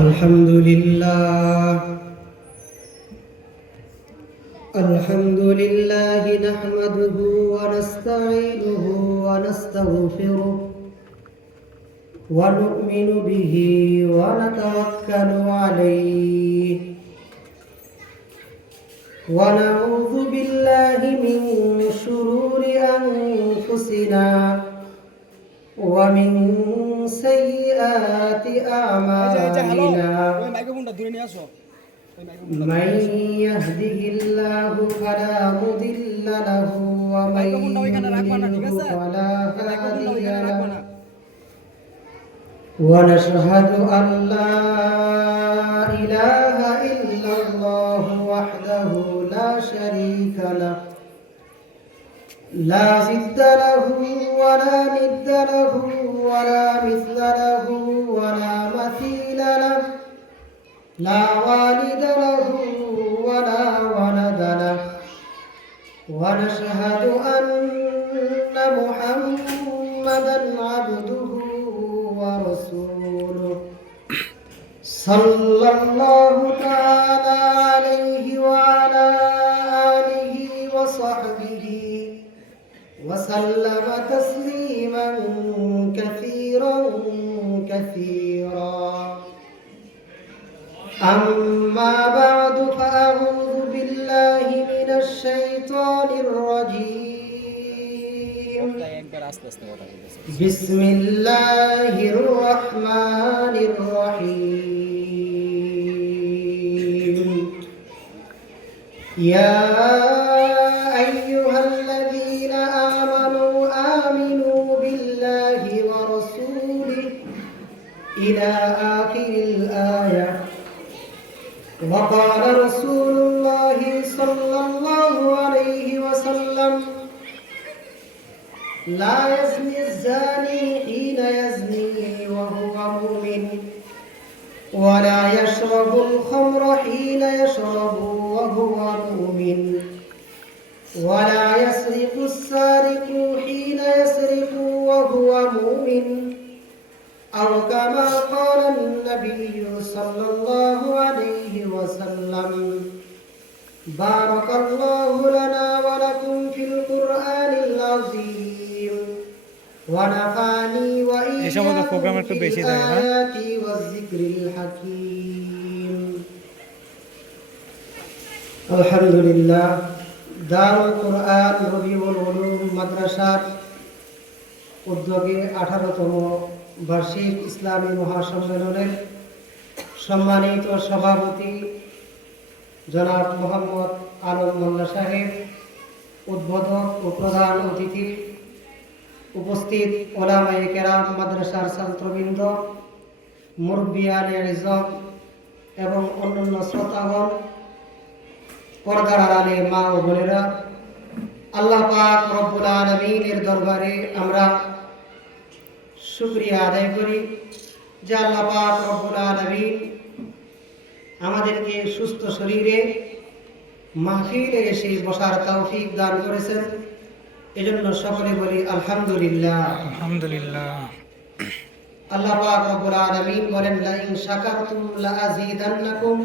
الحمد لله نحمده ونستعينه ونستغفره ونؤمن به ونتوكل عليه ونعوذ بالله من شرور أنفسنا ومن سيئات أعمالنا من يهده الله فلا مضل له ومن يضلل فلا هادي له ونشهد أن لا إله إلا الله وحده لا شريك له لا ضد له ولا ند له ولا مثل له ولا مثيل له لا والد له ولا ولد له ونشهد أن محمدا عبده ورسوله صلى الله تعالى عليه وعلى آله وصحبه وسلم تسليما كثيرا كثيرا أما بعد فأعوذ بالله من الشيطان الرجيم بسم الله الرحمن الرحيم يا أيها الذين آمنوا آمنوا بالله ورسوله إلى آخر الآية وقال رسول الله صلى الله عليه وسلم لا يزني الزاني حين يزني وهو مؤمن ولا يشرب الخمر حين يشرب وهو مؤمن ولا يسرق السارق حين يسرق وهو مؤمن أو كما قال النبي صلى الله عليه وسلم بارك الله لنا ولكم في القرآن العظيم ونفعني وإياكم بالآيات والذكر الحكيم الحمد لله দার কোরআন রবিউল উলুম মাদ্রাসার উদ্যোগে 18তম বার্ষিক ইসলামী মহাসম্মেলনের সম্মানিত সভাপতি জনাব মোহাম্মদ আলম মোল্লা সাহেব, উদ্বোধক ও প্রধান অতিথি, উপস্থিত ওলামায়ে কেরাম, মাদ্রাসার ছাত্রবৃন্দ, মুরব্বিয়ানে ইজম এবং অন্যান্য শ্রোতাগণ, পর্দার আড়ালে মা ও বোনেরা, আল্লাহ পাক রব্বুল আলামিনের দরবারে আমরা শুকরিয়া আদায় করি যে আল্লাহ পাক রব্বুল আলামিন আমাদেরকে সুস্থ শরীরে মাহফিলে এসে বসার তৌফিক দান করেছেন। এজন্য সকলে বলি আলহামদুলিল্লাহ। আলহামদুলিল্লাহ। আল্লাহ পাক রব্বুল আলামিন বলেন লা ইন শাকারতুম লা আযীদান্নাকুম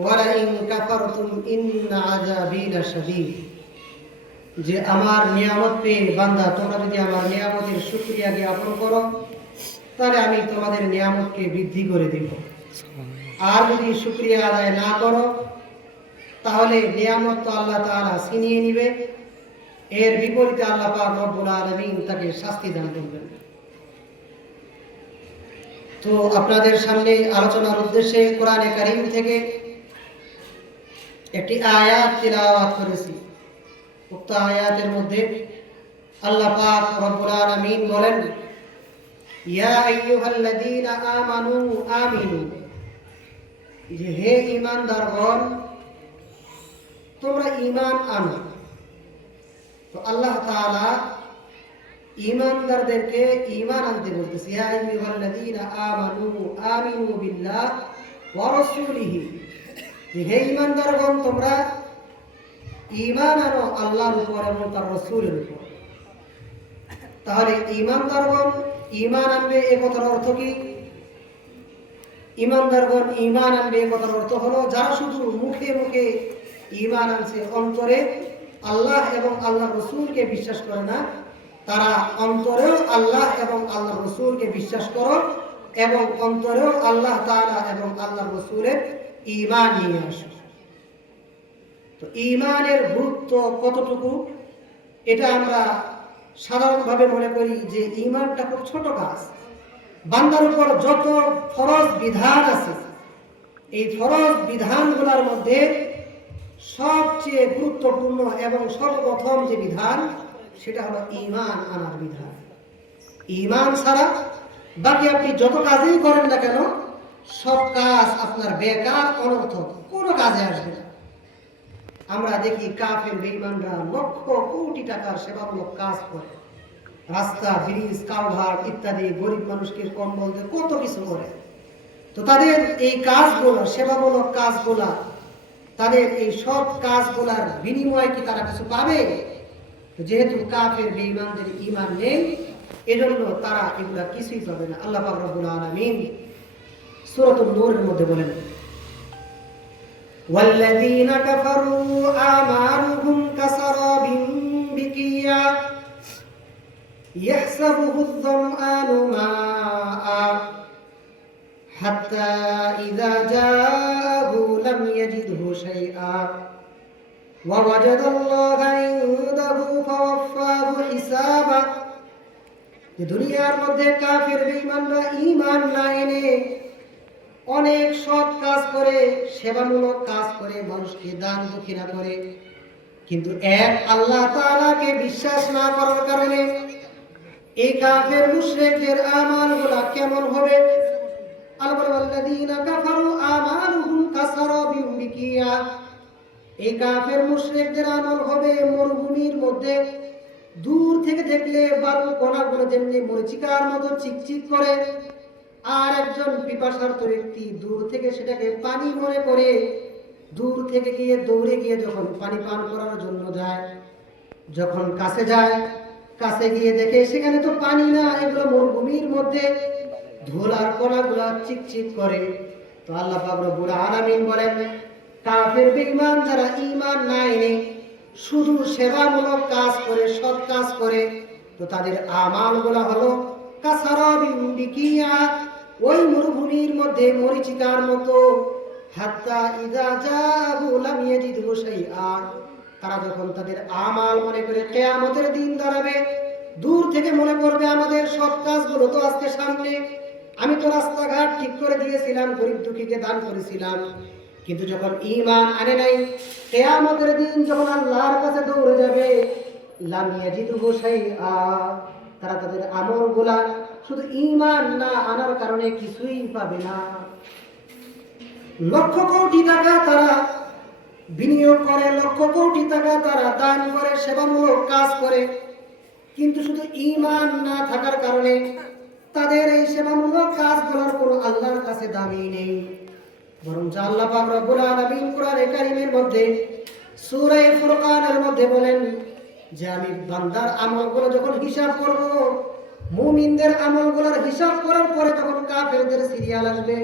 ওয়া লা ইন কাফারতুম ইন্না আযাবী লাশাদীদ। যে আমার নিয়ামত পেয়ে বান্দা তোমরা যদি আমার নিয়ামতের শুকরিয়া জ্ঞাপন করো তাহলে আমি তোমাদের নিয়ামতকে বৃদ্ধি করে দেব, আর যদি শুকরিয়া আদায় না করো তাহলে নিয়ামত তো আল্লাহ তাআলা ছিনিয়ে নিবে, এর বিপরীতে আল্লাহ পাক রব্বুল আলামিন তাকে শাস্তি দান করবেন। তো আপনাদের সামনে আলোচনার উদ্দেশ্যে কোরআনে কারীম থেকে একটি আয়াত তিলাওয়াত করেছি। উক্ত আয়াতের মধ্যে আল্লাহ পাক রব্বুল আলামিন বলেন ইয়া আইয়ুহাল্লাযীনা আমানু আমিনু, যে হে ঈমানদারগণ তোমরা ঈমান আনো। তো আল্লাহ তাআলা ঈমানদারদেরকে ঈমান আনতে বলতেছে ইয়া আইয়ুহাল্লাযীনা আমানু আমিনু বিল্লাহ ওয়া রাসূলিহি, যে হে ঈমানদারগণ তোমরা ঈমান আনো আল্লাহর উপর এবং তার রাসূলের উপর। তাহলে ঈমানদারগণ ঈমান আনবে, এই কথার অর্থ কি? ইমানদারগণ ঈমান আনবে, কথার অর্থ হলো যারা শুধু মুখে মুখে ঈমান আনছে, অন্তরে আল্লাহ এবং আল্লাহর রাসূলকে বিশ্বাস করে না, তারা অন্তরেও আল্লাহ এবং আল্লাহর রাসূলকে বিশ্বাস করো এবং অন্তরেও আল্লাহ তাআলা এবং আল্লাহর রাসূলের ঈমান নিয়ে আসো। তো ঈমানের গুরুত্ব কতটুকু এটা আমরা সাধারণভাবে মনে করি যে ঈমানটা খুব ছোট কাজ। বান্দার উপর যত ফরজ বিধান আছে, এই ফরজ বিধানগুলোর মধ্যে সবচেয়ে গুরুত্বপূর্ণ এবং সর্বপ্রথম যে বিধান সেটা হলো ঈমান আনার বিধান। ঈমান ছাড়া বাকি আপনি যত কাজই করেন না কেন, সব কাজ আপনার বেকার, অনর্থক, কোনো কাজে আসবে না। আমরা দেখি কাফের বেঈমানরা লক্ষ কোটি টাকার সেবামূলক কাজ করে, রাস্তা, ব্রিজ, কালভার্ট ইত্যাদি, গরিব মানুষকে কম্বল দিয়ে কত কিছু করে। তো তাদের এই কাজগুলো, সেবামূলক কাজগুলা, তাদের এই সব কাজগুলার বিনিময়ে কি তারা কিছু পাবে? যেহেতু কাফের বেঈমানদের ঈমান নেই, এজন্য তারা এগুলা কিছুই পাবে না। আল্লাহ পাক রব্বুল আলামিন সূরাতুন নূরের মধ্যে বলেন, ওয়াল্লাযীনা কাফারু আমালুহুম কাসারাবিন বিকিয়া ইয়াহসাবুহু আয-যামআনু মাআ হাত্তা ইযা জাআহু লাম ইয়াজিদহু শাইআ ওয়া ওয়াজাদাল্লাহা ইনদাহু ফাওয়াফাহু হিসাবা। দুনিয়ার মধ্যে কাফের বেঈমানরা ঈমান না এনে অনেক সৎ কাজ করে, সেবামূলক কাজ করে, মানুষকে দান দক্ষিণা করে, কিন্তু এক আল্লাহ তাআলাকে বিশ্বাস না করার কারণে এই কাফের মুশরিকদের আমালগুলো কেমন হবে? আল-ওয়াল্লাযীনা কাফারু আমালুহুম কাসারাবিন বিকিয়া, এই কাফের মুশরিকদের আমল হবে মরুভূমির মধ্যে দূর থেকে দেখলে বালু কণাগুলো যেমনি মরিচিকার মতো চিকচিক করে, আর একজন পিপাসার্ত ব্যক্তি দূর থেকে সেটাকে পানি মনে করে দূর থেকে গিয়ে দৌড়ে গিয়ে যখন পানি পান করার জন্য যায়, যখন কাছে যায়, কাছে গিয়ে দেখে সেখানে তো পানি না, এগুলো মরুভূমির মধ্যে ধুলার কণাগুলো চিকচিক করে। তো আল্লাহ পাক রব্বুল আলামিন বলেন, কাফের বেঈমান যারা ঈমান না এনে শুধু সেবামূলক কাজ করে, সৎ কাজ করে, তো তাদের আমালগুলো হলো কাসারাবিন বিকিয়া, ওই মরুভূমির মধ্যে মরিচিকার মতো। হাত্তা ইযা জাআহু লাম ইয়াজিদহু শাইআ, তারা যখন তাদের আমাল মনে করে কিয়ামতের দিন দাঁড়াবে, দূর থেকে মনে করবে আমাদের সৎ কাজগুলো তো আজকে সামনে, আমি তো রাস্তাঘাট ঠিক করে দিয়েছিলাম, গরিব দুঃখীকে দান করেছিলাম, কিন্তু যখন ঈমান আনে নাই, কিয়ামতের দিন যখন আল্লাহর কাছে দৌড়ে যাবে, লাম ইয়াজিদহু শাইআ, তারা তাদের আমলগুলা শুধু ঈমান না আনার কারণে কিছুই পাবে না। লক্ষ কোটি টাকা তারা বিনিয়োগ করে, লক্ষ কোটি টাকা তারা দান করে, সেবামূলক কাজ করে, কিন্তু শুধু ঈমান না থাকার কারণে তাদের এই সেবামূলক কাজগুলোর কোনো আল্লাহর কাছে দামি নেই। বরং আল্লাহ পাক রব্বুল আলামিন কোরআনে কারীমের মধ্যে সূরা ফুরকানের মধ্যে বলেন যে আমি বান্দার আমলগুলো যখন হিসাব করব, মুমিনদের আমলগুলোর হিসাব করার পরে যখন কাফেরদের সিরিয়াল আসবে,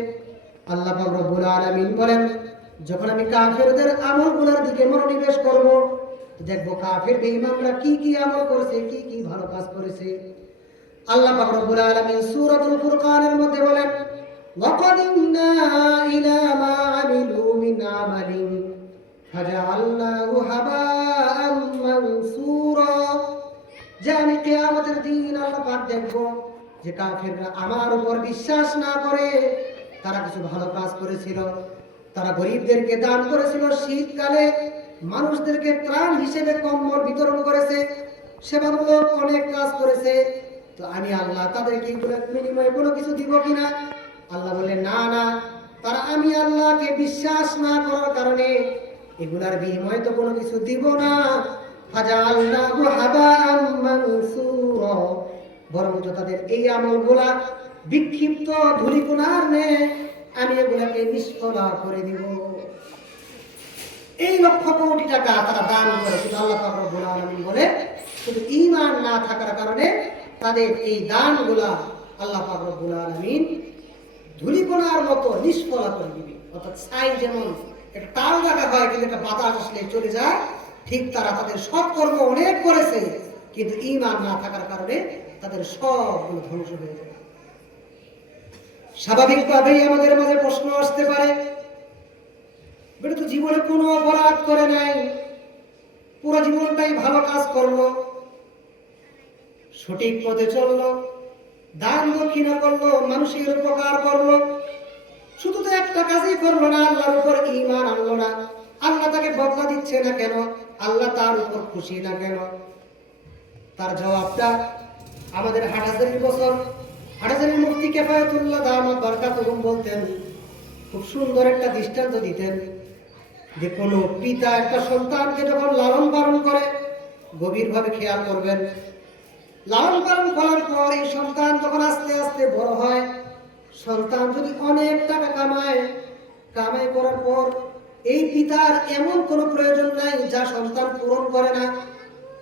আল্লাহ পাক রব্বুল আলামিন বলেন যখন আমি কাফেরদের আমলগুলোর দিকে মনোনিবেশ করব, দেখব কাফের বেঈমানরা কি কি আমল করেছে, কি কি ভালো কাজ করেছে। আল্লাহ পাক রব্বুল আলামিন সূরাতুল ফুরকানের মধ্যে বলেন, ওয়াকাদিমনা ইলা মা আমিলু মিন আমালিন ফাজআলনাহু হাবাআম মানসুরা, যে আমি কিয়ামতের দিন আল্লাহ পাক দেখব যে কাফেররা আমার উপর বিশ্বাস না করে তারা কিছু ভালো কাজ করেছিল, তারা গরিবদেরকে দান করেছিল, শীতকালে মানুষদেরকে ত্রাণ হিসেবে কম্বল বিতরণ করেছে, সেবামূলক অনেক কাজ করেছে, তো আমি আল্লাহ তাদেরকে এগুলোর বিনিময়ে কোনো কিছু দিব কিনা? আল্লাহ বলে না না, তারা আমি আল্লাহকে বিশ্বাস না করার কারণে এগুলার বিনিময়ে তো কোনো কিছু দিব না। ফাজআলনাহু হাবাআম মানসুরা, বরং তাদের এই আমলগুলা বিক্ষিপ্ত ধূলিকণার ন্যায় আমি এগুলাকে নিষ্ফলা করে দিব। এই লক্ষ কোটি টাকা তারা দান করে, কিন্তু আল্লাহ পাক রব্বুল আলামিন বলে শুধু ঈমান না থাকার কারণে তাদের এই দানগুলা আল্লাহ পাক রব্বুল আলামিন ধূলিকণার মতো নিষ্ফলা করে দিবে। অর্থাৎ ছাই যেমন একটা তাল রাখা হয় কিন্তু একটা বাতাস আসলে চলে যায়, ঠিক তারা তাদের সৎকর্ম অনেক করেছে কিন্তু ঈমান না থাকার কারণে তাদের সবগুলো ধ্বংস হয়ে যায়। স্বাভাবিকভাবেই আমাদের মাঝে প্রশ্ন আসতে পারে, বেটা তো জীবনে কোনো অপরাধ করে নাই, পুরো জীবনটাই ভালো কাজ করলো, সঠিক পথে চললো, দান দক্ষিণা করলো, মানুষের উপকার করলো, শুধু তো একটা কাজই করলো না, আল্লাহর উপর ঈমান আনলো না, আল্লাহ তাকে বদলা দিচ্ছে না কেন? আল্লাহ তার উপর খুশি না কেন? তার জবাবটা আমাদের হাটহাজারীর বছর হাটহাজারীর মুফতি কিফায়াতুল্লাহ দামাত বারাকাতুহুম বলতেন, খুব সুন্দর একটা দৃষ্টান্ত দিতেন যে কোনো পিতা একটা সন্তানকে যখন লালন পালন করে, গভীরভাবে খেয়াল করবেন, লালন পালন করার পর এই সন্তান যখন আস্তে আস্তে বড় হয়, সন্তান যদি অনেক টাকা কামাই করার পর এই পিতার এমন কোনো প্রয়োজন নাই যা সন্তান পূরণ করে না।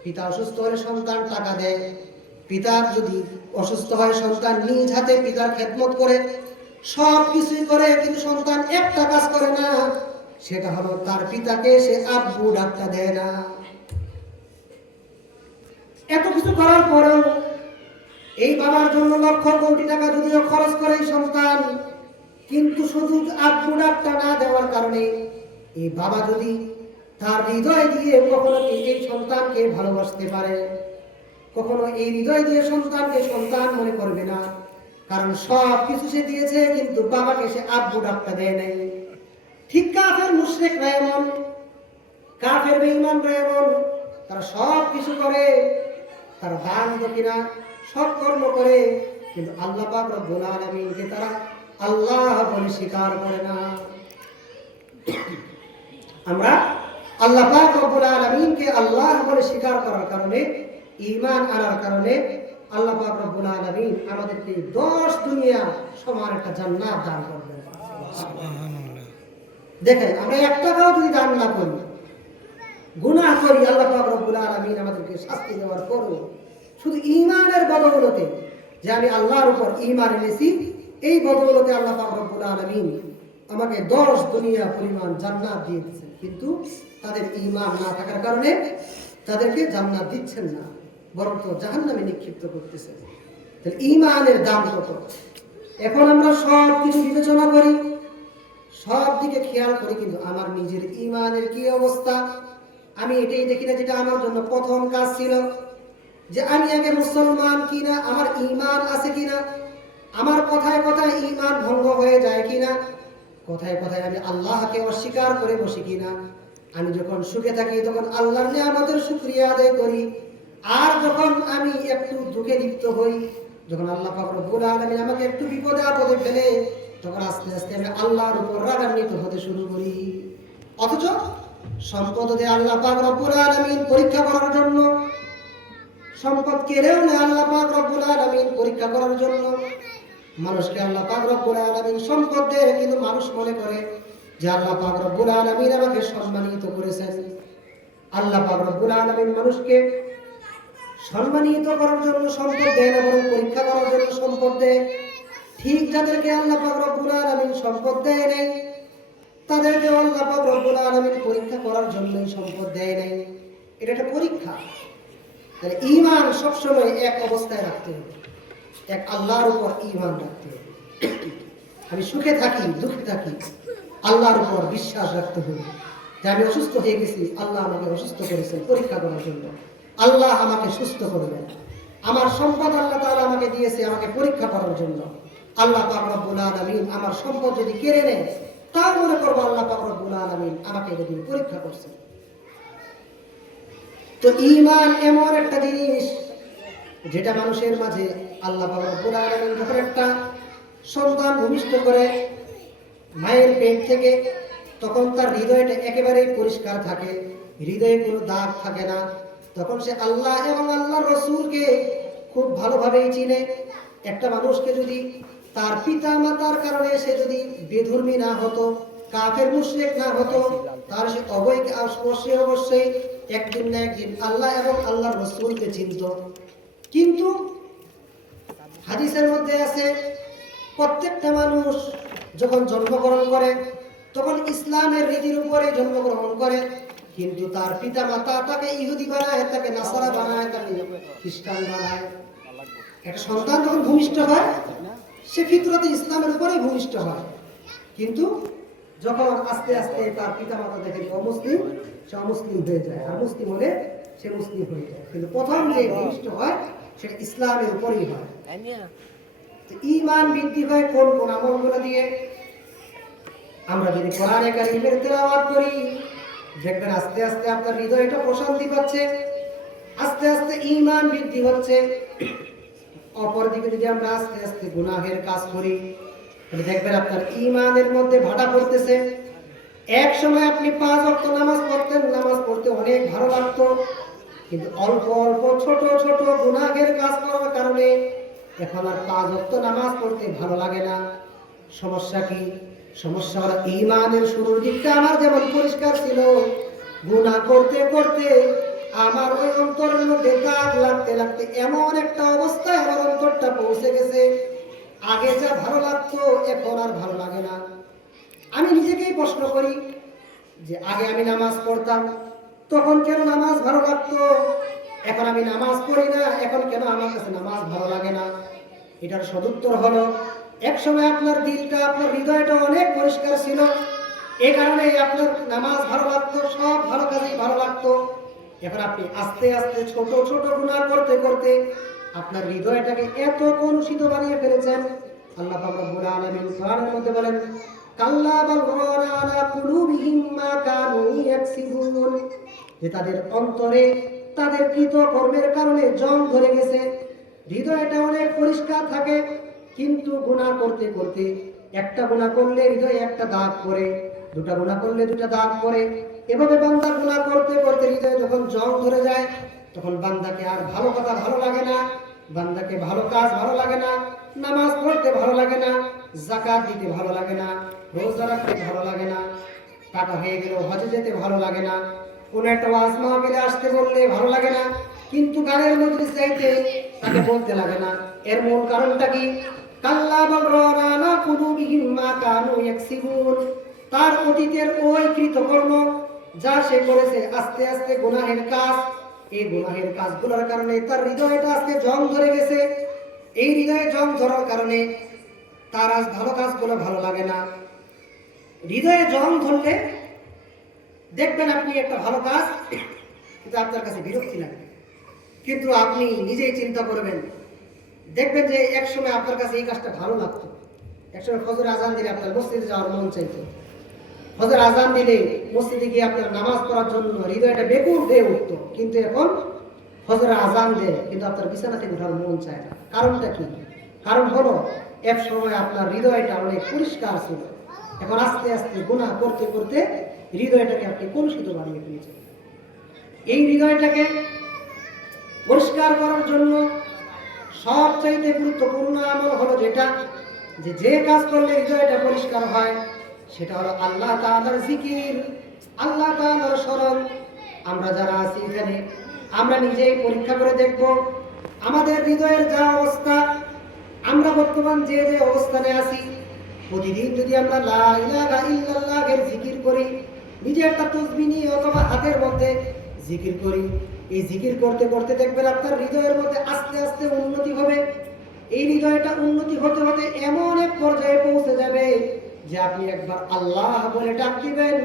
পিতা অসুস্থ হলে সন্তান টাকা দেয়, পিতার যদি অসুস্থ হয় সন্তান নিজ হাতে পিতার খেদমত করে, সব কিছুই করে, কিন্তু সন্তান একটা কাজ করে না, সেটা হলো তার পিতাকে সে আব্বু ডাকটা দেয় না। এত কিছু করার পরেও এই বাবার জন্য লক্ষ কোটি টাকা যদিও খরচ করে সন্তান, কিন্তু শুধু আব্বু ডাকটা না দেওয়ার কারণে এই বাবা যদি তার হৃদয় দিয়ে কখনো এই সন্তানকে ভালোবাসতে পারে, কখনো এই হৃদয় দিয়ে সন্তানকে সন্তান মনে করবে না, কারণ সব কিছু সে দিয়েছে কিন্তু বাবাকে সে আব্বু ডাকটা দেয় নাই। ঠিক কাফের মুশরিকরা এমন, কাফের বেঈমানরা এমন, তারা সব কিছু করে, তারা দান দক্ষিণা সব কর্ম করে, কিন্তু আল্লাহ পাক রব্বুল আলামিনকে তারা আল্লাহ বলে স্বীকার করে না। আমরা আল্লাহ পাক রব্বুল আলামিনকে আল্লাহ বলে স্বীকার করার কারণে, ঈমান আনার কারণে আল্লাহ পাক রব্বুল আলামিন আমাদেরকে 10 দুনিয়া সমান একটা জান্নাত দান করবেন। সুবহানাল্লাহ। দেখেন আমরা 1 টাকাও যদি দান না করি, গুনাহ করি, আল্লাহ পাক রব্বুল আলামিন আমাদেরকে শাস্তি দেওয়ার পরও শুধু ঈমানের বদৌলতে, যে আমি আল্লাহর উপর ঈমান এনেছি, এই বদৌলতে আল্লাহ পাক রব্বুল আলামিন আমাকে 10 দুনিয়া পরিমাণ জান্নাত দিয়ে দিয়েছেন, কিন্তু তাদের ঈমান না থাকার কারণে তাদেরকে জান্নাত দিচ্ছেন না, বরং তো জাহান্নামে নিক্ষিপ্ত করতেছেন। তাহলে ঈমানের দাম কত? এখন আমরা সব কিছু বিবেচনা করি, সব দিকে খেয়াল করি, কিন্তু আমার নিজের ঈমানের কি অবস্থা? আমি এটাই দেখি না যেটা আমার জন্য প্রথম কাজ ছিল, যে আমি আগে মুসলমান কিনা, আমার ঈমান আছে কিনা, আমার কথায় কথায় ঈমান ভঙ্গ হয়ে যায় কিনা, কথায় কথায় আমি আল্লাহকে অস্বীকার করে বসি কিনা, আমি যখন সুখে থাকি তখন আল্লাহর নিয়ামতের শুকরিয়া আদায় করি, আর যখন আমি একটু দুঃখে লিপ্ত হই, যখন আল্লাহ পাক রব্বুল আলামিন আমাকে একটু বিপদে আপদে ফেলে, তখন আস্তে আস্তে আমি আল্লাহর উপর রাগান্বিত হতে শুরু করি। অথচ সম্পদ দিয়ে আল্লাহ পাক রব্বুল আলামিন পরীক্ষা করার জন্য, সম্পদ কেড়েও নেয় আল্লাহ পাক রব্বুল আলামিন পরীক্ষা করার জন্য। মানুষকে আল্লাহ পাক রব্বুল আলামিন সম্পদ দেয়, কিন্তু মানুষ মনে করে যে আল্লাহ পাক রব্বুল আলামিন আমাকে সম্মানিত করেছেন। আল্লাহ পাক রব্বুল আলামিন মানুষকে সম্মানিত করার জন্য সম্পদ দেয় না, বরং পরীক্ষা করার জন্য সম্পদ দেয়। ঠিক যাদেরকে আল্লাহ পাক রব্বুল আলামিন সম্পদ দেয় নাই, তাদেরকে আল্লাহ পাক রব্বুল আলামিন পরীক্ষা করার জন্যই সম্পদ দেয় নাই। এটা একটা পরীক্ষা। তাহলে ঈমান সবসময় এক অবস্থায় রাখতে হবে, এক আল্লাহর উপর ঈমান রাখতে হবে। আমি সুখে থাকি দুঃখে থাকি, আল্লাহর উপর বিশ্বাস রাখতে হবে যে আমি অসুস্থ হয়ে গেছি, আল্লাহ আমাকে অসুস্থ করেছেন পরীক্ষা করার জন্য, আল্লাহ আমাকে সুস্থ করবেন। আমার সম্পদ আল্লাহ তাআলা আমাকে দিয়েছে আমাকে পরীক্ষা করার জন্য। আল্লাহ পাক রব্বুল আলামিন আমার সম্পদ যদি কেড়ে নেয়, তাও মনে করবো আল্লাহ পাক রব্বুল আলামিন আমাকে এদিন পরীক্ষা করছেন। তো ঈমান এমন একটা জিনিস যেটা মানুষের মাঝে আল্লাহ পাক রব্বুল আলামিন যখন একটা সন্তান ভূমিষ্ঠ করে মায়ের পেট থেকে, তখন তার হৃদয়টা একেবারে পরিষ্কার থাকে, হৃদয়ে কোনো দাগ থাকে না। তখন সে আল্লাহ এবং আল্লাহর রাসূলকে খুব ভালোভাবেই চিনে। একটা মানুষকে যদি তার পিতা মাতার কারণে সে যদি বেধর্মী না হতো, কাফের মুশরিক না হতো, তার সে অবশ্যই একদিন না একদিন আল্লাহ এবং আল্লাহর রাসূলকে চিনত। কিন্তু হাদিসের মধ্যে আছে প্রত্যেকটা মানুষ যখন জন্মগ্রহণ করে তখন ইসলামের রীতির উপরে জন্মগ্রহণ করে, কিন্তু তার পিতা মাতা তাকে ইহুদি বানায়, তাকে নাসারা বানায়, তাকে খ্রিস্টান বানায়। একটা সন্তান যখন ভূমিষ্ঠ হয় সে ফিতরতে ইসলামের উপরেই ভূমিষ্ঠ হয়, কিন্তু যখন আস্তে আস্তে তার পিতা মাতা দেখে অমুসলিম, সে অমুসলিম হয়ে যায়, আর মুসলিম হলে সে মুসলিম হয়ে যায়। কিন্তু প্রথম যে ভূমিষ্ঠ হয় সেটা ইসলামের উপরেই হয়। ঈমান বৃদ্ধি হয় কোন কোন আমলগুলো দিয়ে? আমরা যদি কোরআনে কারীমের তেলাওয়াত করি, দেখবেন আস্তে আস্তে আপনার হৃদয়টা প্রশান্তি পাচ্ছে, আস্তে আস্তে ঈমান বৃদ্ধি হচ্ছে। অপরদিকে যদি আমরা আস্তে আস্তে গুনাহের কাজ করি, তাহলে দেখবেন আপনার ঈমানের মধ্যে ভাটা পড়তেছে। এক সময় আপনি 5 ওয়াক্ত নামাজ পড়তেন, নামাজ পড়তে অনেক ভালো লাগতো, কিন্তু অল্প অল্প ছোট ছোট গুনাহের কাজ করার কারণে এখন আর 5 ওয়াক্ত নামাজ পড়তে ভালো লাগে না। সমস্যা কি? সমস্যা হলো ঈমানের শুরুর দিকটা আমার যেমন পরিষ্কার ছিল, গুনাহ করতে করতে আমার ওই অন্তরের মধ্যে দাগ লাগতে লাগতে এমন একটা অবস্থায় আমার অন্তরটা পৌঁছে গেছে, আগে যা ভালো লাগতো এখন আর ভালো লাগে না। আমি নিজেকেই প্রশ্ন করি যে আগে আমি নামাজ পড়তাম, তখন কেন নামাজ ভালো লাগতো, এখন আমি নামাজ পড়ি না, এখন কেন আমার কাছে নামাজ ভালো লাগে না? এটার সদুত্তর হলো, এক সময় আপনার দিলটা, আপনার হৃদয়টা অনেক পরিষ্কার ছিল, এই কারণে আপনার নামাজ ভালো লাগতো, সব ভালো কাজই ভালো লাগতো। এখন আপনি আস্তে আস্তে ছোট ছোট গুনাহ করতে করতে আপনার হৃদয়টাকে এত কলুষিত বানিয়ে ফেলেছেন। আল্লাহ পাক রব্বুল আলামিন কোরআনের মধ্যে বলেন, কাল্লা বাল রানা আলা কুলুবিহিম মা কানু ইয়াকসিবুন, যে তাদের অন্তরে তাদের কৃত কর্মের কারণে জং ধরে গেছে। হৃদয়টা অনেক পরিষ্কার থাকে, কিন্তু গুনাহ করতে করতে একটা গুনাহ করলে হৃদয়ে একটা দাগ পড়ে, দুটা গুনাহ করলে দুটা দাগ পড়ে। এভাবে বান্দা গুনাহ করতে করতে হৃদয়ে যখন জং ধরে যায়, তখন বান্দাকে আর ভালো কথা ভালো লাগে না, বান্দাকে ভালো কাজ ভালো লাগে না, নামাজ পড়তে ভালো লাগে না, যাকাত দিতে ভালো লাগে না, রোজা রাখতে ভালো লাগে না, টাকা হয়ে গেলেও হজে যেতে ভালো লাগে না, কোন একটা ওয়াজ মাহফিলে আসতে বললে ভালো লাগে না, কিন্তু গানের মজলিস যাইতে তাকে বলতে লাগে না। এর মূল কারণটা কি? কাল্লা বাল রানা আলা কুলুবিহিম মা কানু ইয়াকসিবুন, তার অতীতের ওই কৃতকর্ম যা সে করেছে, আস্তে আস্তে গুনাহের কাজ, এই গুনাহের কাজগুলোর কারণে তার হৃদয়টা আজকে জং ধরে গেছে। এই হৃদয়ে জং ধরার কারণে তার আজ ভালো কাজগুলো ভালো লাগে না। হৃদয়ে জং ধরলে দেখবেন আপনি একটা ভালো কাজ কিন্তু আপনার কাছে বিরক্তি লাগে, কিন্তু আপনি নিজেই চিন্তা করবেন, দেখবেন যে একসময় আপনার কাছে এই কাজটা ভালো লাগতো, একসময় ফজর আজান দিলে আপনার মসজিদে যাওয়ার মন চাইতো, ফজর আজান দিলে মসজিদে গিয়ে আপনার নামাজ পড়ার জন্য হৃদয়টা বেকুল হয়ে উঠতো, কিন্তু এখন ফজর আজান দেয় কিন্তু আপনার বিছানা থেকে উঠার মন চায় না। কারণটা কি? কারণ হলো এক সময় আপনার হৃদয়টা অনেক পরিষ্কার ছিল, এখন আস্তে আস্তে গুনাহ করতে করতে হৃদয়টাকে আপনি কলুষিত বানিয়ে ফেলেছেন। এই হৃদয়টাকে পরিষ্কার করার জন্য সবচাইতে গুরুত্বপূর্ণ আমল হলো যেটা, যে কাজ করলে হৃদয়টা পরিষ্কার হয়, সেটা হলো আল্লাহ তাআলার জিকির, আল্লাহ তাআলার স্মরণ। আমরা যারা আছি এখানে, আমরা নিজেই পরীক্ষা করে দেখব আমাদের হৃদয়ের যা অবস্থা, আমরা বর্তমান যে যে অবস্থানে আছি, প্রতিদিন যদি আমরা লা ইলাহা ইল্লাল্লাহের জিকির করি, নিজে একটা তাসবিহ নিয়ে অথবা হাতের মধ্যে জিকির করি, এই জিকির করতে করতে দেখবেন আপনার হৃদয়ের মধ্যে আস্তে আস্তে উন্নতি হবে। এই হৃদয়টা উন্নতি হতে হতে এমন এক পর্যায়ে পৌঁছে যাবে যে আপনি একবার আল্লাহ বলে ডাক দিবেন,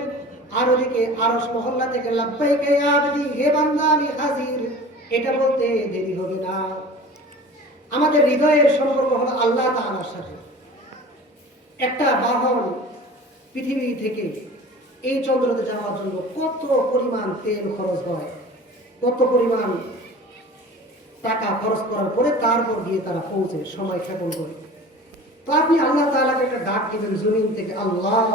আর ওদিকে আরশ মহল্লা থেকে লাব্বাইক ইয়া আবদি, হে বান্দা আমি হাজির, এটা বলতে দেরি হবে না। আমাদের হৃদয়ের সম্পর্ক হলো আল্লাহ তাআলার সাথে। একটা বাহন পৃথিবী থেকে এই চন্দ্রতে যাওয়ার জন্য কত পরিমাণ তেল খরচ হয়, কত পরিমাণ টাকা খরচ করার পরে তারপর গিয়ে তারা পৌঁছে, সময় ক্ষেপণ করে। তো আপনি আল্লাহ তাআলাকে একটা ডাক দিবেন জমিন থেকে আল্লাহ,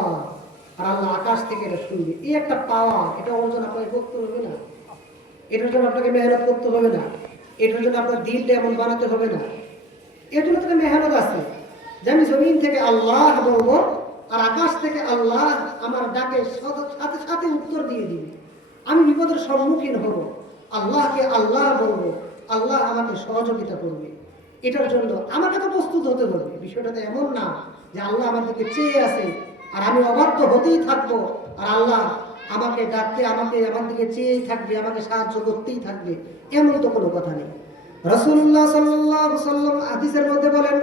আর আল্লাহ আকাশ থেকে এটা শুনবে। এই একটা পাওয়া, এটা অর্জন আপনাকে করতে হবে না, এটার জন্য আপনাকে মেহনত করতে হবে না, এটার জন্য আপনার দিলটা এমন বানাতে হবে না, এর জন্য তো মেহনত আছে যে আমি জমিন থেকে আল্লাহ বলবো আর আকাশ থেকে আল্লাহ আমার ডাকে সাথে সাথে উত্তর দিয়ে দিবে। আমি বিপদের সম্মুখীন হব, আল্লাহকে আল্লাহ বলবো, আল্লাহ আমাকে সহযোগিতা করবে। এটার জন্য আমাকে তো প্রস্তুত হতে হবে। বিষয়টা তো এমন না যে আল্লাহ আমার দিকে চেয়ে আছে আর আমি অবাধ্য হতেই থাকবো, আর আল্লাহ আমাকে ডাকতে আমাকে আমার দিকে চেয়েই থাকবে, আমাকে সাহায্য করতেই থাকবে, এমন তো কোনো কথা নেই। রাসূলুল্লাহ সাল্লাল্লাহু আলাইহি ওয়াসাল্লাম হাদিসের মধ্যে বলেন,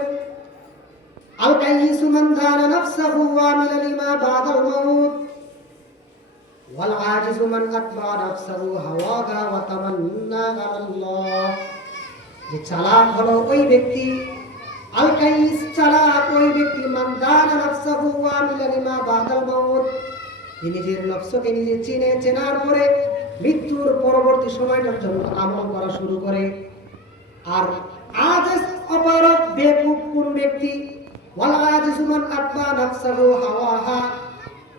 আল কাইয়িসু মান দানা নাফসাহু ওয়া আমিলা লিমা বাদাল মাউত ওয়াল আজিজু মান আতবা নাফসাহু হাওয়াহা ওয়া তামান্না আলাল্লাহ। যে চালাক হলো ওই ব্যক্তি, আল কাইয়িস চালাক ওই ব্যক্তি, মান দানা নাফসাহু ওয়া আমিলা লিমা বাদাল মাউত, নিজের নফসকে নিজে চিনে চেনার পরে মৃত্যুর পরবর্তী সময়টার জন্য আমল করা শুরু করে। আর আজিজ অপারগ বেকুব কোন ব্যক্তি, ওয়াল আজিজু মান আতবা নাফসাহু হাওয়াহা,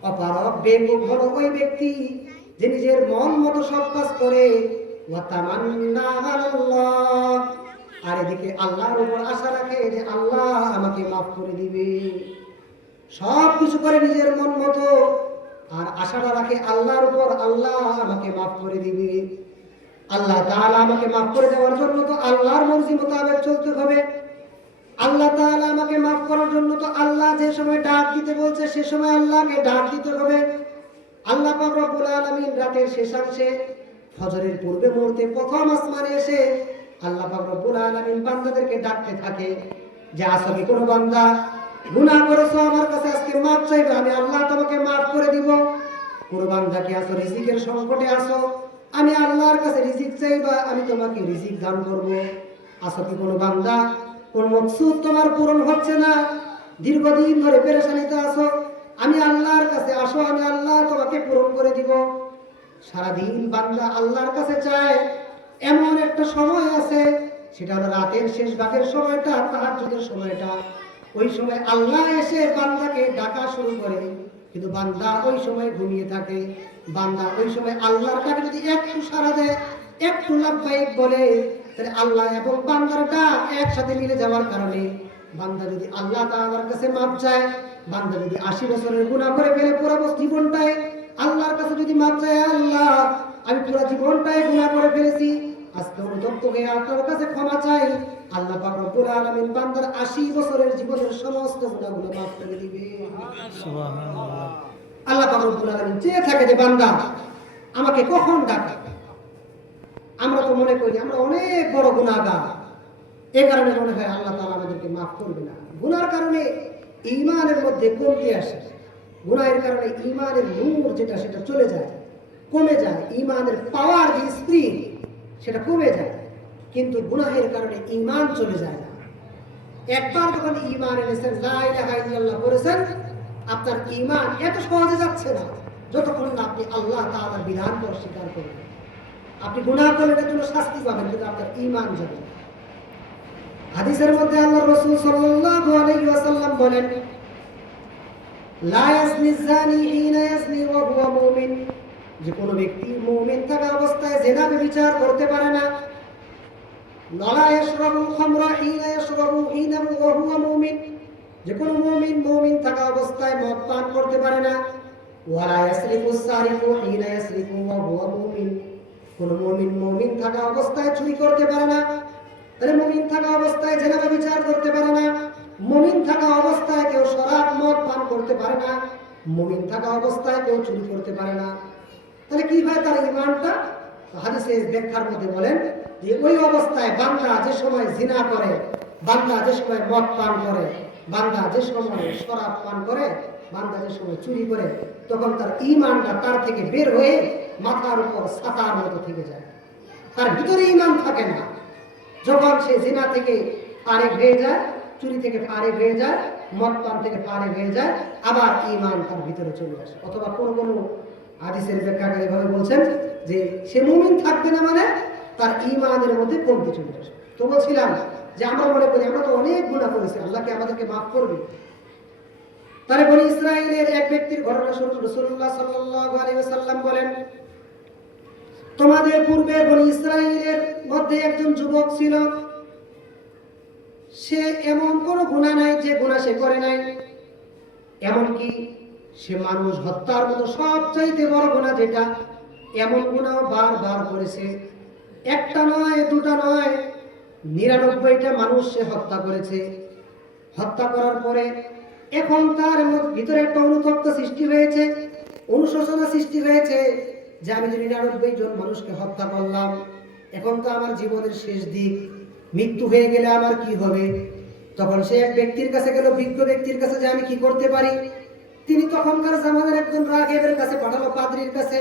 অপারগ বেকুব হলো ওই ব্যক্তি যে নিজের মন মতো সব কাজ করে, ওয়া তামান্না আলাল্লাহ, আর এদিকে আল্লাহর উপর আশা রাখে যে আল্লাহ আমাকে মাফ করে দিবে। সব কিছু করে নিজের মন মতো, আর আশাটা রাখে আল্লাহর উপর, আল্লাহ আমাকে মাফ করে দিবে। আল্লাহ তাআলা আমাকে মাফ করে দেওয়ার জন্য তো আল্লাহর মর্জি মোতাবেক চলতে হবে। আল্লাহ তাআলা আমাকে মাফ করার জন্য তো আল্লাহ যে সময় ডাক দিতে বলছে সে সময় আল্লাহকে ডাক দিতে হবে। আল্লাহ পাক রব্বুল আলামিন রাতের শেষাংশে ফজরের পূর্বে মুহূর্তে প্রথম আসমানে এসে আল্লাহ পাক রব্বুল আলামিন বান্দাদেরকে ডাকতে থাকে যে আসবে কোন বান্দা গুনাহ করেছো, আমার কাছে আজকে মাফ চাইবে, আমি আল্লাহ তোমাকে মাফ করে দিব। কোন বান্দা কি আসো রিজিকের সংকটে আসো, আমি আল্লাহর কাছে রিজিক চাইবা, আমি তোমাকে রিজিক দান করব। আসো কি কোনো বান্দা কোন মকসুদ তোমার পূরণ হচ্ছে না, দীর্ঘদিন ধরে পেরেশানিতে আসো, আমি আল্লাহর কাছে আসো, আমি আল্লাহ তোমাকে পূরণ করে দিব। সারাদিন বান্দা আল্লাহর কাছে চায়, এমন একটা সময় আছে সেটা হলো রাতের শেষ ভাগের সময়টা, তাহাজ্জুদের সময়টা। ওই সময় আল্লাহ এসে বান্দাকে ডাকা শুরু করে, কিন্তু বান্দা ওই সময় ঘুমিয়ে থাকে। বান্দা ওই সময় আল্লাহর ডাকে যদি একটু সাড়া দেয়, একটু লাব্বাইক বলে, তাহলে আল্লাহ এবং বান্দার ডাক একসাথে মিলে যাওয়ার কারণে বান্দা যদি আল্লাহ তাআলার কাছে মাপ চায়, বান্দা যদি 80 বছরের গুনাহ করে ফেলে পুরো জীবনটায় আল্লাহর কাছে যদি মাপ চায়, আল্লাহ আমি পুরো জীবনটায় গুনাহ করে ফেলেছি, আজকে অনুতপ্ত হয়ে আপনার কাছে ক্ষমা চাই, আল্লাহ পাক রব্বুল আলামিন বান্দার 80 বছরের জীবনের সমস্ত গুনাহগুলো মাফ করে দিবে। সুবহানাল্লাহ। আল্লাহ পাক রব্বুল আলামিন চেয়ে থাকে যে বান্দা আমাকে কখন ডাকে। আমরা তো মনে করি আমরা অনেক বড় গুনাহগার, এই কারণে মনে হয় আল্লাহ তাআলা আমাদেরকে মাফ করবে না। গুনার কারণে ঈমানের মধ্যে কমতি আসে, গুনাহের কারণে ঈমানের নূর যেটা সেটা চলে যায়, কমে যায়, ঈমানের পাওয়ার যে স্পিড সেটা কমে যায়। কিন্তু গুনাহের কারণে ঈমান চলে যায় না। একবার যখন ঈমান এনেছেন, লা ইলাহা ইল্লাল্লাহ করেছেন, আপনার ঈমান এত সহজে যাচ্ছে না যতক্ষণ না আপনি আল্লাহ তাআলার বিধানকে অস্বীকার করবেন। আপনি গুনাহ করলে এর জন্য শাস্তি পাবেন, কিন্তু আপনার ঈমান যাবে। হাদিসের মধ্যে আল্লাহর রাসূল সাল্লাল্লাহু আলাইহি ওয়াসাল্লাম বলেন, লা ইয়াজনি যানি হিনা ইয়াজনি ওয়া হুয়া মুমিন, যে কোনো ব্যক্তি মুমিন থাকা অবস্থায় জিনা ব্যভিচার করতে পারে না। লা ইয়াশরাবুল খামরা হিনা ইয়াশরাবু হিনা ওয়া হুয়া মুমিন, যে কোনো মুমিন থাকা অবস্থায় মদ পান করতে পারে না। ওয়া লা ইয়াসরিকুস সারিকু হিনা ইয়াসরিকু ওয়া হুয়া মুমিন, কোন মুমিন থাকা অবস্থায় চুরি করতে পারে না। তাহলে মুমিন থাকা অবস্থায় জিনা ব্যভিচার করতে পারে না, মুমিন থাকা অবস্থায় কেউ শরাব মদ পান করতে পারে না, মুমিন থাকা অবস্থায় কেউ চুরি করতে পারে না। তাহলে কি হয় তার ঈমানটা? হাদিসে ব্যাখ্যার মধ্যে বলেন যে ওই অবস্থায় বান্দা যে সময় জিনা করে, বান্দা যে সময় মদ পান করে, বান্দা যে সময় শরাব পান করে, বান্দা যে সময় চুরি করে, তখন তার ঈমানটা তার থেকে বের হয়ে মাথার উপর ছাতার মতো থেকে যায়, তার ভিতরে ঈমান থাকে না। যখন সে জিনা থেকে ফারেক হয়ে যায়, চুরি থেকে ফারেক হয়ে যায়, মদ পান থেকে ফারেক হয়ে যায়, আবার ঈমান তার ভিতরে চলে আসে। অথবা কোনো হাদিসের ব্যাখ্যাকারী ভাবে বলছেন যে সে মুমিন থাকবে না, মানে তার ঈমানের মধ্যে কমতি চলে আসে। তো বলছিলাম যে আমরা মনে করি আমরা তো অনেক গুনাহ করেছি, আল্লাহকে আমাদেরকে মাফ করবে। তাহলে বনি ইসরাইলের এক ব্যক্তির ঘটনা শুনুন। রাসূলুল্লাহ সাল্লাল্লাহু আলাইহি ওয়াসাল্লাম বলেন, তোমাদের পূর্বে বনি ইসরাইলের মধ্যে একজন যুবক ছিল, সে এমন কোনো গুনাহ নাই যে গুনাহ সে করে নাই, এমনকি সে মানুষ হত্যার মতো সবচাইতে বড় গুনাহ যেটা, এমন গুনাহ বারবার করেছে। একটা নয়, দুটা নয়, 99টা মানুষ সে হত্যা করেছে। হত্যা করার পরে এখন তার ভিতরে একটা অনুতপ্ত সৃষ্টি হয়েছে, অনুশোচনা সৃষ্টি হয়েছে যে আমি যদি 99 জন মানুষকে হত্যা করলাম, এখন তো আমার জীবনের শেষ দিক, মৃত্যু হয়ে গেলে আমার কি হবে? তখন সে এক ব্যক্তির কাছে গেল, বিজ্ঞ ব্যক্তির কাছে, যে আমি কি করতে পারি। তিনি তখনকার জামানার একজন রাগেবের কাছে পাঠালো, পাদ্রীর কাছে,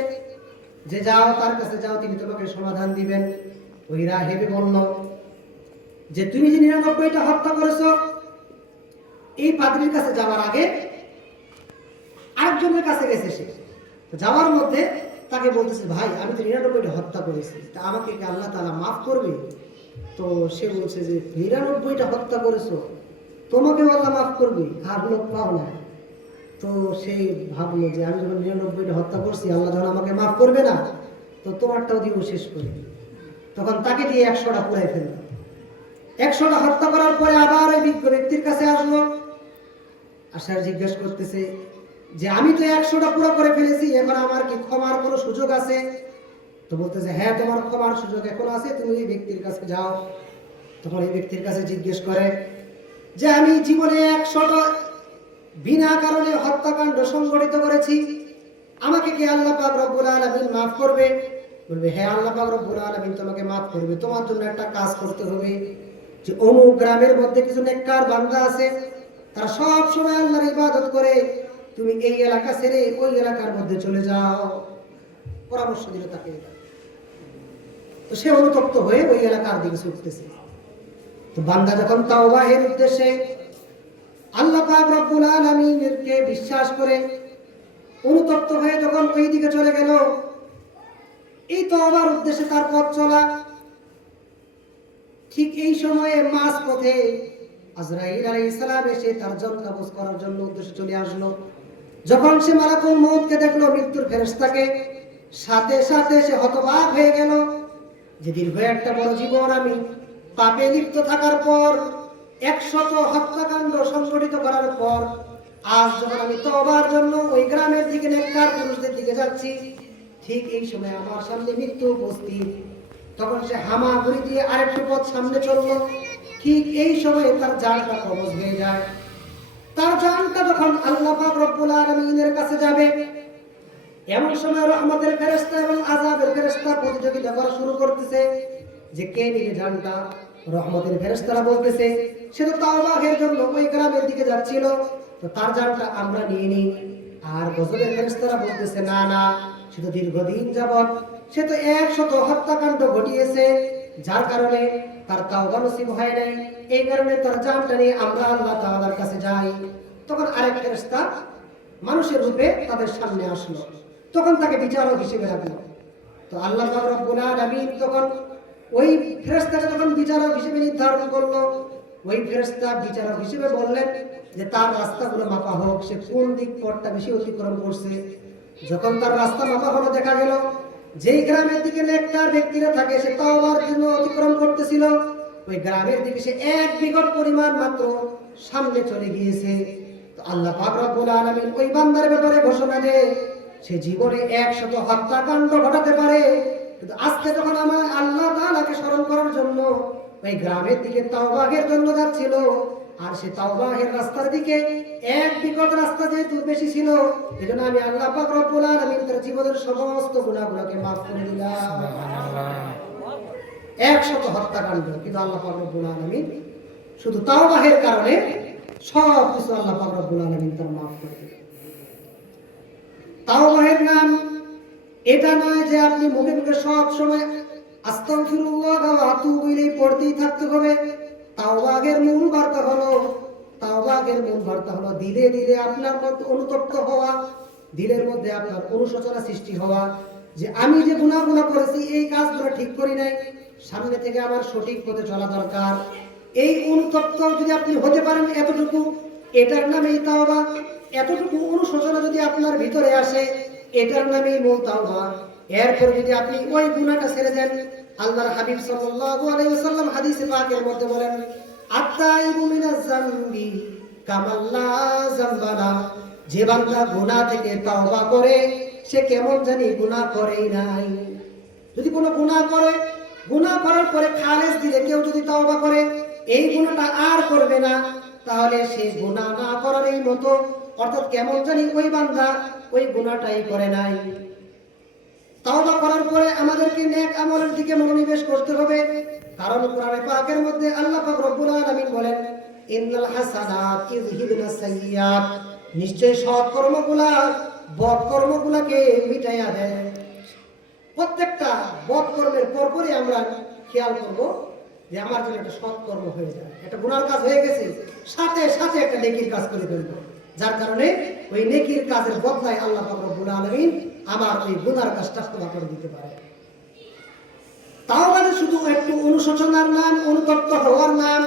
যে যাও তার কাছে যাও, তিনি তোমাকে সমাধান দিবেন। ওই রাহেবে বলল যে তুমি যে 99টা হত্যা করেছো, এই পাদ্রীর কাছে যাওয়ার আগে আরেকজনের কাছে গেছে। সে যাওয়ার মধ্যে তাকে বলতেছে, ভাই আমি তো 99টা হত্যা করেছি, তা আমাকে কি আল্লাহ তাআলা মাফ করবে? তো সে বলছে যে 99টা হত্যা করেছো, তোমাকে আল্লাহ মাফ করবে, আর লোক পাও না। তো সে ভাবলো যে আমি যখন 99টা হত্যা করছি, আল্লাহ যখন আমাকে মাফ করবে না, তো তোমারটাও দিব শেষ করি। তখন তাকে দিয়ে 100টা পুরাই ফেলল। 100টা হত্যা করার পরে আবার ওই বিজ্ঞ ব্যক্তির কাছে আসলো, আসার জিজ্ঞেস করতেছে যে আমি তো 100টা পুরো করে ফেলেছি, এখন আমার কি ক্ষমার কোনো সুযোগ আছে? তো বলতেছে, হ্যাঁ তোমার ক্ষমার সুযোগ এখন আছে, তুমি এই ব্যক্তির কাছে যাও। তখন এই ব্যক্তির কাছে জিজ্ঞেস করে যে আমি জীবনে 100টা বিনা কারণে হত্যাকাণ্ড সংঘটিত করেছি, আমাকে কি আল্লাহ পাক রব্বুল আলামিন মাফ করবে? বলবে, হ্যাঁ আল্লাহ পাক রব্বুল আলামিন তোমাকে মাফ করবে। তোমার জন্য একটা কাজ করতে হবে, যে অমুক গ্রামের মধ্যে কিছু নেককার বান্দা আছে, তারা সব সময় আল্লাহর ইবাদত করে, তুমি এই এলাকা ছেড়ে ওই এলাকার মধ্যে চলে যাও। পরামর্শ দিল তাকে। তো সে অনুতপ্ত হয়ে ওই এলাকার দিকে ছুটতেছে। তো বান্দা যখন তাওবাহের উদ্দেশ্যে আল্লাহ পাক রব্বুল আলামিনকে বিশ্বাস করে অনুতপ্ত হয়ে যখন ওই দিকে চলে গেল, এই তওবার উদ্দেশ্যে তার পথ চলা, ঠিক এই সময়ে মাঝ পথে আজরাইল আলাইহিস সালাম এসে তার জান কবজ করার জন্য উদ্দেশ্যে চলে আসলো। যখন সে মালাকুল মউতকে দেখলো, মৃত্যুর ফেরেশতাকে, সাথে সাথে সে হতবাক হয়ে গেল যে দীর্ঘ একটা বড় জীবন আমি পাপে লিপ্ত থাকার পর, 100 হত্যাকাণ্ড সংঘটিত করার পর, আজ যখন আমি তওবার জন্য ওই গ্রামের দিকে নেককার পুরুষদের দিকে যাচ্ছি, ঠিক এই সময় আমার সামনে মৃত্যু উপস্থিত। তখন সে হামাগুড়ি দিয়ে আরেকটু পথ সামনে চললো। ঠিক এই সময় তার জানটা কবজ হয়ে যায়। তার জানটা যখন আল্লাহ পাক রব্বুল আলামিনের কাছে যাবে, এমন সময় রহমতের ফেরেশতা এবং আযাবের ফেরেশতা প্রতিযোগিতা করা শুরু করতেছে যে কে নিয়ে জানটা। রহমতের ফেরেশতারা বলতেছে, সে তো তাওবাহের জন্য ওই গ্রামের দিকে যাচ্ছিল, তো তার জানটা আমরা নিয়ে নিই। আর গজবের ফেরেশতারা বলতেছে, না না, সে তো দীর্ঘদিন যাবত সে তো 100 হত্যাকাণ্ড ঘটিয়েছে, যার কারণে তার তাওবা নসিব হয় নাই, এই কারণে তার জানটা নিয়ে আমরা আল্লাহ তাআলার কাছে যাই। তখন আরেক ফেরেশতা মানুষের রূপে তাদের সামনে আসলো, তখন তাকে বিচারক হিসেবে রাখলো। তো আল্লাহ পাক রব্বুল আলামিন তখন ওই ফেরেশতাকে যখন বিচারক হিসেবে নির্ধারণ করলো, ওই ফেরেশতা বিচারক হিসেবে বললেন যে তার রাস্তাগুলো মাপা হোক, সে কোন দিক পথটা বেশি অতিক্রম করছে। যখন তার রাস্তা মাপা হলো, দেখা গেল যেই গ্রামের দিকে নেককার ব্যক্তিরা থাকে, সে তাওবার জন্য অতিক্রম করতেছিল, ওই গ্রামের দিকে সে 1 বিঘত পরিমাণ মাত্র সামনে চলে গিয়েছে। তো আল্লাহ পাক রব্বুল আলামিন ওই বান্দার ব্যাপারে ঘোষণা দেয়, সে জীবনে 100 হত্যাকাণ্ড ঘটাতে পারে, কিন্তু আজকে যখন আমার আল্লাহ তাআলাকে স্মরণ করার জন্য ওই গ্রামের দিকে তাওবাহের জন্য যাচ্ছিল, আর সে তাওবাহের রাস্তার দিকে 1 বিঘত রাস্তা যেহেতু বেশি ছিল, এজন্য আমি আল্লাহ পাক রব্বুল আলামিন তার জীবনের সমস্ত গুনাহগুলোকে মাফ করে দিলাম। সুবহানাল্লাহ। 100 হত্যাকাণ্ড, কিন্তু আল্লাহ পাক রব্বুল আলামিন শুধু তাওবাহের কারণে সব কিছু আল্লাহ পাক রব্বুল আলামিন তার মাফ করে দিলেন। তাওবাহের নাম এটা নয় যে আপনি মুখে মুখে সব সময় আস্তাগফিরুল্লাহ ওয়া আতুবু ইলাইহি পড়তেই থাকতে হবে। তাওবাহের মূল বার্তা হলো দিলে দিলে আপনার মধ্যে অনুতপ্ত হওয়া, দিলের মধ্যে আপনার অনুশোচনা সৃষ্টি হওয়া, যে আমি যে গুনাহগুলো করেছি, এই কাজগুলো ঠিক করি নাই, সামনে থেকে আমার সঠিক পথে চলা দরকার। এই অনুতপ্ত যদি আপনি হতে পারেন এতটুকু, এটার নামেই তাওবা। এতটুকু অনুশোচনা যদি আপনার ভিতরে আসে, এটার নামেই মূল তাওবা। এরপর যদি আপনি ওই গুনাহটা ছেড়ে দেন, আল্লাহর হাবিব সাল্লাল্লাহু আলাইহি ওয়াসাল্লাম হাদিসে পাকের মধ্যে বলেন, আত-তাইবু মিনাজ যামবি কামাল্লা যামবালা, যে বান্দা গুনাহ থেকে তাওবা করে, সে কেমন জানি গুনাহ করেই নাই। যদি কোনো গুনাহ করে গুনাহ করার পরে খালেস দিলে কেউ যদি তওবা করে এই গুনাহটা আর করবে না, তাহলে সে গুনাহ না করার এই মতো, অর্থাৎ কেমন জানি ওই বান্দা ওই গুনাহটাই করে নাই। তওবা করার পরে আমাদেরকে নেক আমলের দিকে মনোনিবেশ করতে হবে, কারণ কোরআনে পাকের মধ্যে আল্লাহ পাক রব্বুল আলামিন বলেন ইন্নাল হাসানাত ইযহিবনাস সাইয়্যাত, নিশ্চয় সৎ কর্মগুলা বদ কর্মগুলাকে মিটাইয়া দেয়। প্রত্যেকটা বদ কর্মের পরপরই আমরা খেয়াল করব যে আমার জন্য একটা সৎ কর্ম হয়ে যায়, একটা গুনার কাজ হয়ে গেছে, সাথে সাথে একটা নেকির কাজ করে ফেলবো, যার কারণে ওই নেকির কাজের বদলায় আল্লাহ পাক রব্বুল আলামিন আমার ওই গুনার কাজটা ক্ষমা করে দিতে পারে। তাও মানে শুধু একটু অনুশোচনার নাম, অনুতপ্ত হওয়ার নাম।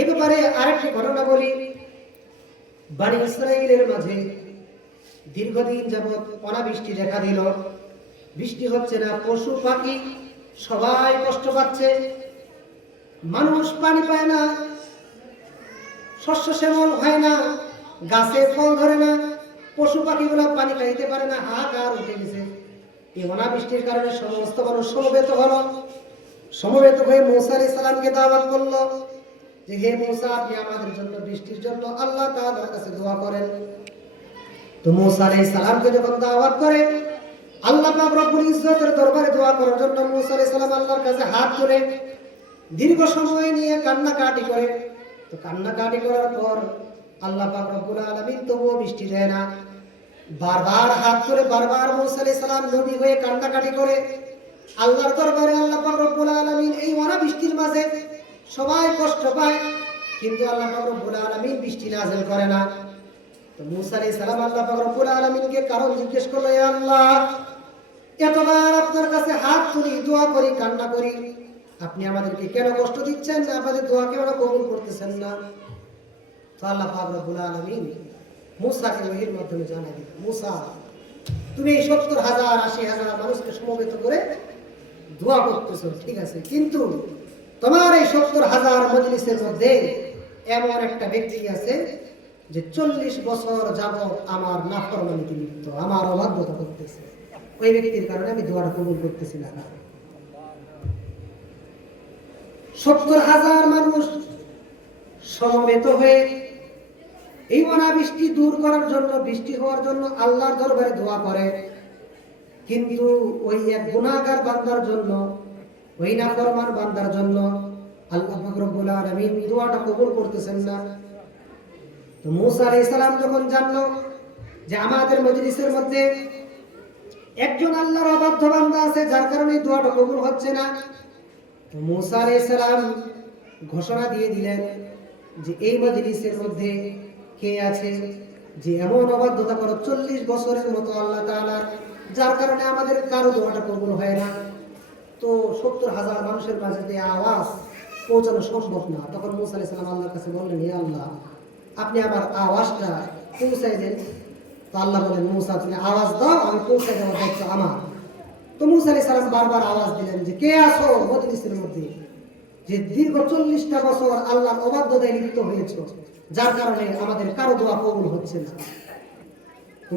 এ ব্যাপারে আরেকটি ঘটনা বলি। বনী ইসরাঈলের মাঝে দীর্ঘদিন যাবৎ অনাবৃষ্টি দেখা দিল, বৃষ্টি হচ্ছে না, পশু পাখি সবাই কষ্ট পাচ্ছে, মানুষ পানি পায় না, শস্য শ্যামল হয় না, গাছে ফল ধরে না, পশু পাখিগুলো পানি খাইতে পারে না, হাহাকার উঠে গেছে। এই অনাবৃষ্টির কারণে সমস্ত মানুষ সমবেত হলো, সমবেত হয়ে মূসা আলাইহিস সালামকে দাওয়াত করলো যে হে মূসা, আপনি আমাদের জন্য বৃষ্টির জন্য আল্লাহ তাআলার কাছে দোয়া করেন। তো মূসা আলাইহিস সালামকে যখন দাওয়াত করে, আল্লাহ পাক রব্বুল ইজ্জতের দরবারে দোয়া করার জন্য মূসা আলাইহিস সালাম আল্লাহর কাছে হাত তুলে দীর্ঘ সময় নিয়ে কান্নাকাটি করে। তো কান্নাকাটি করার পর আল্লাহ পাক রব্বুল আলামিন তবুও বৃষ্টি দেয় না। বারবার হাত তুলে বারবার মূসা আলাইহিস সালাম নবী হয়ে কান্নাকাটি করে আল্লাহর দরবারে। আল্লাহ পাক রব্বুল আলামিন এই অনাবৃষ্টির মাঝে সবাই কষ্ট পায়, কিন্তু আল্লাহ পাক রব্বুল আলামিন বৃষ্টি নাযিল করে না। তো মূসা আলাইহিস সালাম আল্লাহ পাক রব্বুল আলামিনকে কারণ জিজ্ঞেস করলো, হে আল্লাহ, এতবার আপনার কাছে হাত তুলি, দোয়া করি, কান্না করি, আপনি আমাদেরকে কেন কষ্ট দিচ্ছেন, আমাদের দোয়া কেন কবুল করতেছেন না? তো আল্লাহ পাক রব্বুল আলামিন মূসাকে ওহীর মাধ্যমে জানাই দিলেন, মূসা, তুমি এই ৭০,০০০ ৮০,০০০ মানুষকে সমবেত করে দোয়া করতেছো, ঠিক আছে, কিন্তু তোমার এই ৭০,০০০ মজলিসের মধ্যে এমন একটা ব্যক্তি আছে যে ৪০ বছর যাবত আমার নাফরমানিতে লিপ্ত, আমার অবাধ্যতা করতেছে, ওই ব্যক্তির কারণে আমি দোয়াটা কবুল করতেছি না। ৭০,০০০ মানুষ সমবেত হয়ে এই অনাবৃষ্টি দূর করার জন্য, বৃষ্টি হওয়ার জন্য আল্লাহর দরবারে দোয়া করে, কিন্তু ওই এক গুনাহগার বান্দার জন্য, ওই নাফরমান বান্দার জন্য আল্লাহ পাক রব্বুল আলামিন দোয়াটা কবুল করতেছেন না। তো মূসা আলাইহিস সালাম যখন জানলো যে আমাদের মজলিসের মধ্যে একজন আল্লাহর অবাধ্য বান্দা আছে, যার কারণে দোয়াটা কবুল হচ্ছে না, তো মূসা আলাইহিস সালাম ঘোষণা দিয়ে দিলেন যে এই মজলিসের মধ্যে কে আছে যে এমন অবাধ্যতা করে ৪০ বছরের মতো আল্লাহ তাআলা, যার কারণে আমাদের কারো দোয়াটা কবুল হয় না। তো ৭০,০০০ মানুষের মাঝে এই আওয়াজ পৌঁছানো সম্ভব না। তখন মূসা আলাইহিস সালাম আল্লাহর কাছে বললেন, হে আল্লাহ, আপনি আমার আওয়াজটা পৌঁছাই দেন। তো আল্লাহ বলেন, মূসা, তুমি আওয়াজ দাও, আমি পৌঁছাই দেওয়ার দায়িত্ব আমার। তো মূসা আলাইহিস সালাম বারবার আওয়াজ দিলেন যে কে আছো মজলিসের মধ্যে, যে দীর্ঘ ৪০টা বছর আল্লাহর অবাধ্যতায় লিপ্ত হয়েছে, যার কারণে আমাদের কারো দোয়া কবুল হচ্ছে না।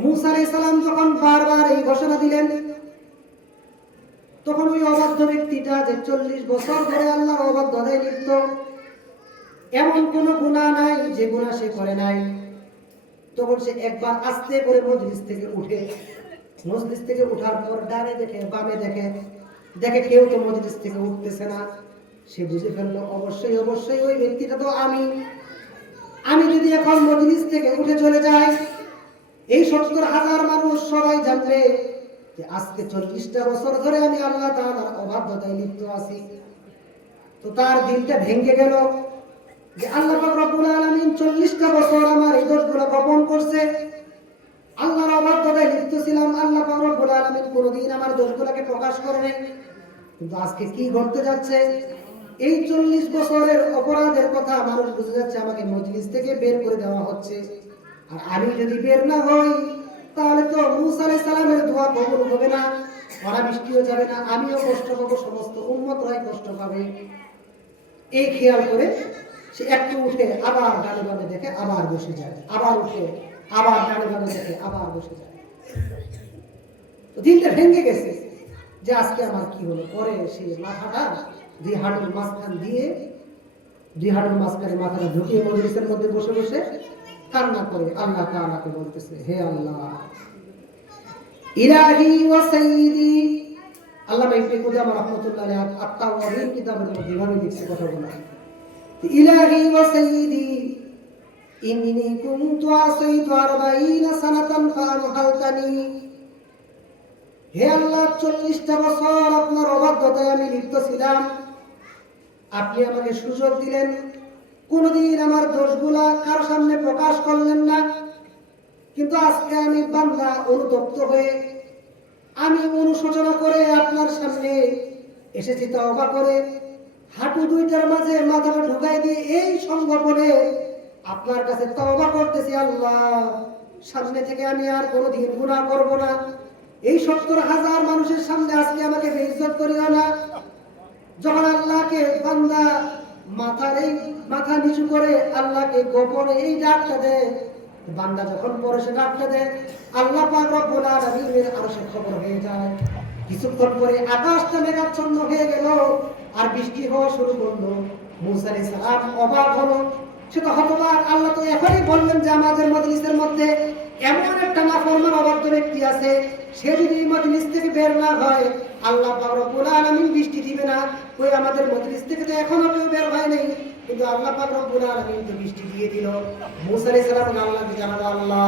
মূসা আলাইহিস সালাম যখন বারবার এই ঘোষণা দিলেন, তখন ওই অবাধ্য ব্যক্তিটা যে ৪০ বছর ধরে আল্লাহর অবাধ্যতায় লিপ্ত, এমন কোনো গুনাহ নাই যে গুনাহ সে করে নাই, তখন সে একবার আস্তে করে মজলিস থেকে উঠে, মজলিস থেকে উঠার পর ডানে দেখে বামে দেখে, দেখে কেউ তো মজলিস থেকে উঠতেছে না। সে বুঝে ফেললো অবশ্যই অবশ্যই ওই ব্যক্তিটা তো আমি যদি এখন মজলিস থেকে উঠে চলে যাই, এই ৭০,০০০ মানুষ সবাই জানবে যে আজকে ৪০টা বছর ধরে আমি আল্লাহ তাআলার অবাধ্যতায় লিপ্ত আছি। তো তার দিলটা ভেঙে গেল যে আল্লাহ পাক রব্বুল আলামিন ৪০টা বছর আমার এই দোষগুলো গোপন করছে, আল্লাহর অবাধ্যতায় লিপ্ত ছিলাম, আল্লাহ পাক রব্বুল আলামিন কোনোদিন আমার দোষগুলোকে প্রকাশ করেনি, কিন্তু আজকে কি ঘটতে যাচ্ছে, এই ৪০ বছরের অপরাধের কথা মানুষ বুঝে যাচ্ছে, আমাকে মজলিস থেকে বের করে দেওয়া হচ্ছে। আর আমি যদি বের না হই, তাহলে তো মূসা আলাইহিস সালামের দোয়া কবুল হবে না, অনাবৃষ্টিও যাবে না, আমিও কষ্ট পাবো, সমস্ত উম্মতরাই কষ্ট পাবে। এই খেয়াল করে সে একটু উঠে আবার ডানে বামে দেখে আবার বসে যায়, আবার উঠে আবার ডানে বামে দেখে আবার বসে যায়। তো দিনটা ভেঙে গেছে যে আজকে আমার কি হলো। পরে সে মাথাটা দুই হাঁটুর মাঝখানে মাথাটা ঢুকিয়ে মজলিসের মধ্যে বসে বসে কান্না করে আল্লাহ তাআলাকে বলতেছে, হে আল্লাহ, ইলাহি ওয়া সাইয়্যিদি। আল্লামা ইবনে কুদামা রাহমাতুল্লাহ আলাইহি আত-তাওয়াবিন কিতাবের মধ্যে এভাবে লিখছে কথাগুলো, ইলাহি ওয়া সাইয়্যিদি ইন্নী কুনতু আসাইতু 40 সানাতান ফাআনহালতানি। হে আল্লাহ, 40টা বছর আপনার অবাধ্যতায় আমি লিপ্ত ছিলাম, আপনি আমাকে সুযোগ দিলেন, কোনদিন আমার দোষগুলা কারো সামনে প্রকাশ করলেন না। কিন্তু আজকে আমি বান্দা অনুতপ্ত হয়ে, আমি অনুশোচনা করে আপনার সামনে এসেছি, তওবা করে হাঁটু দুইটার মাঝে মাথাটা ঢুকাই দিয়ে এই সংগঠনে আপনার কাছে তওবা করতেছি। আল্লাহ, সামনে থেকে আমি আর কোনোদিন গুনাহ করব না। এই 70,000 মানুষের সামনে আজকে আমাকে বেইজ্জত করিও না। যখন আল্লাহকে বান্দা মাথা নিচু করে আল্লাহকে গোপনে এই ডাকটা দেয়, বান্দা যখন পরে সে ডাকটা দেয়, আল্লাহ পাক রব্বুল আলামিনের আরশে খবর হয়ে যায়। কিছুক্ষণ পরে আকাশটা মেঘাচ্ছন্ন হয়ে গেল আর বৃষ্টি হওয়া শুরু করলো। মূসা আলাইহিস সালাম অবাক হলো, সে তো হতবাক। আল্লাহ তো এখনই বললেন যে আমাদের মজলিসের মধ্যে এমন একটা নাফরমান অবাধ্য ব্যক্তি আছে, সে যদি এই মজলিস থেকে বের না হয় আল্লাহ পাক রব্বুল আলামিন বৃষ্টি দিবে না। ওই আমাদের মজলিস থেকে তো এখনো কেউ বের হয় নাই, কিন্তু আল্লাহ পাক রব্বুল আলামিন তো বৃষ্টি দিয়ে দিল। মূসা আলাইহিস সালাম আল্লাহকে জানালো, আল্লাহ,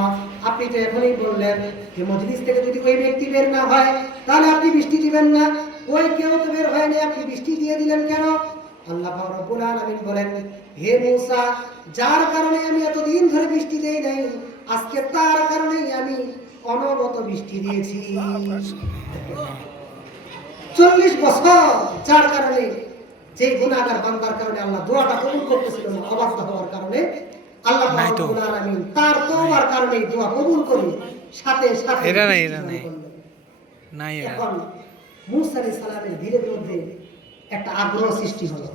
আপনি তো এখনই বললেন যে মজলিস থেকে যদি ওই ব্যক্তি বের না হয় তাহলে আপনি বৃষ্টি দিবেন না। ওই কেউ তো বের হয়নি, আপনি বৃষ্টি দিয়ে দিলেন কেন? আল্লাহ পাক রব্বুল আলামিন বলেন, হে মূসা, যার কারণে আমি এতদিন ধরে বৃষ্টি দেই নাই, আজকে তার কারণেই আমি অনবরত বৃষ্টি দিয়েছি। 40 বছর যার কারণে, যে গুনাহগার বান্দার কারণে আল্লাহ দোয়াটা কবুল করতেছিল না, অবাধ্য হওয়ার কারণে, আল্লাহ পাক রব্বুল আলামিন তার তওবার কারণে দোয়া কবুল করে সাথে সাথে নাই। এখন মূসা আলাইহিস সালামের দিলের মধ্যে একটা আগ্রহ সৃষ্টি হলো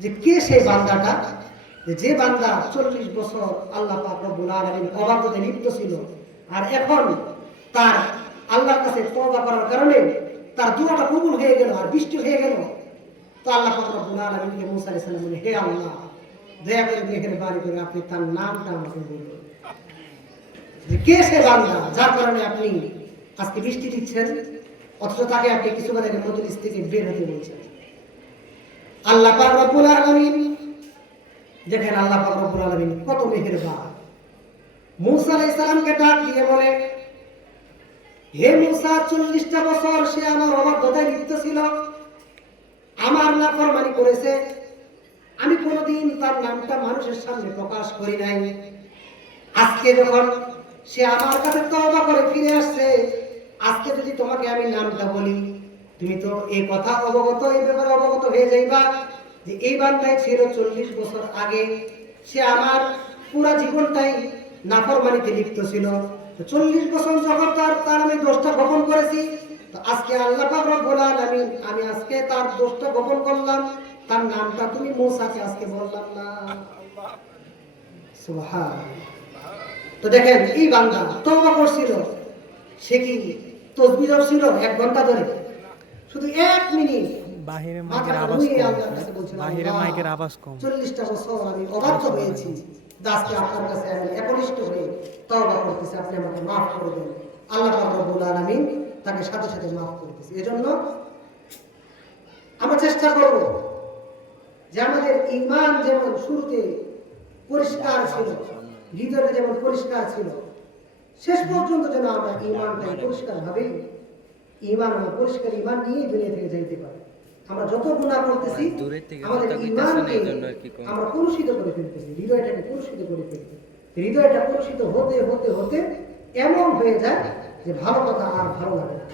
যে কে সেই বান্দাটা, যে বান্দা 40 বছর আল্লাহ পাক রব্বুল আলামিন অবাধ্যতায় লিপ্ত ছিল, আর এখন তার আল্লাহর কাছে তওবা করার কারণে তার দোয়াটা কবুল হয়ে গেল আর বৃষ্টি হয়ে গেল। তো আল্লাহ পাক রব্বুল আলামিনকে মূসা আলাইহিস সালাম বলে, হে আল্লাহ, দয়া করে মেহেরবানি করে আপনি তার নামটা আমাকে বলুন, যে কে সে বান্দা যার কারণে আপনি আজকে বৃষ্টি দিচ্ছেন, অথচ তাকে আপনি কিছুক্ষণ আগে মজলিস থেকে বের হতে বলছেন। আল্লাহ পাক রব্বুল আলামিন, দেখেন আল্লাহ পাক রব্বুল আলামিন কত মেহেরবান। মূসা আলাইহিস সালামকে ডাক দিয়ে বলে, হে মূসা, 40টা বছর সে আমার অবাধ্যতায় লিপ্ত ছিল, আমার নাফরমানি করেছে, আমি কোনোদিন তার নামটা মানুষের সামনে প্রকাশ করি নাই। আজকে যখন সে আমার কাছে তওবা করে ফিরে আসছে, আজকে যদি তোমাকে আমি নামটা বলি, তুমি তো এই কথা অবগত, এই ব্যাপারে অবগত হয়ে যাইবা যে এই বান্দাই ছিল 40 বছর আগে, সে আমার পুরো জীবনটাই নাফরমানিতে লিপ্ত ছিল। 40 বছর যখন তার আমি দোষটা গোপন করেছি, তো আজকে আল্লাহ পাক রব্বুল আলামিন, আমি আজকে তার দোষটা গোপন করলাম, তার নামটা তুমি মূসাকে আজকে বললাম না। সুবহানাল্লাহ। তো দেখেন এই বান্দা তওবা করছিল, সে কি তাসবিহ ছিল 1 ঘন্টা ধরে, শুধু 1 মিনিট বাহিরে মাইকের আওয়াজ কম, বাহিরে মাইকের আওয়াজ কম। 40টা বছর আমি অবাধ্য হয়েছি, আজকে আপনার কাছে আমি একনিষ্ঠ হয়ে তওবা করতেছি, আপনি আমাকে মাফ করে দেন। আল্লাহ পাক রব্বুল আলামিন তাকে সাথে সাথে মাফ করতেছে। এজন্য আমরা চেষ্টা করব যে আমাদের ঈমান যেমন শুরুতে পরিষ্কার ছিল, হৃদয়টা যেমন পরিষ্কার ছিল, শেষ পর্যন্ত যেন আমরা ঈমানটাই পরিষ্কারভাবে পরিষ্কার ঈমান নিয়ে দুনিয়া থেকে যাইতে পারি। আমরা যত গুনাহ করতেছি আমাদের ঈমানকে আমরা কলুষিত করে ফেলতেছি, হৃদয়টাকে কলুষিত করে ফেলতেছি। হৃদয়টা কলুষিত হতে হতে হতে এমন হয়ে যায় যে ভালো কথা আর ভালো লাগে না,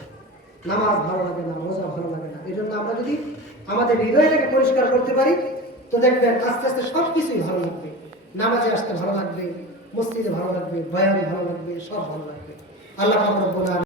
নামাজ ভালো লাগে না, রোজা ভালো লাগে না। এই জন্য আমরা যদি আমাদের হৃদয়টাকে পরিষ্কার করতে পারি, তো দেখবেন আস্তে আস্তে সবকিছুই ভালো লাগবে। নামাজে আসতে ভালো লাগবে, মসজিদে ভালো লাগবে, বয়ানে ভালো লাগবে, সব ভালো লাগবে। আল্লাহ পাক রব্বুল আলামিন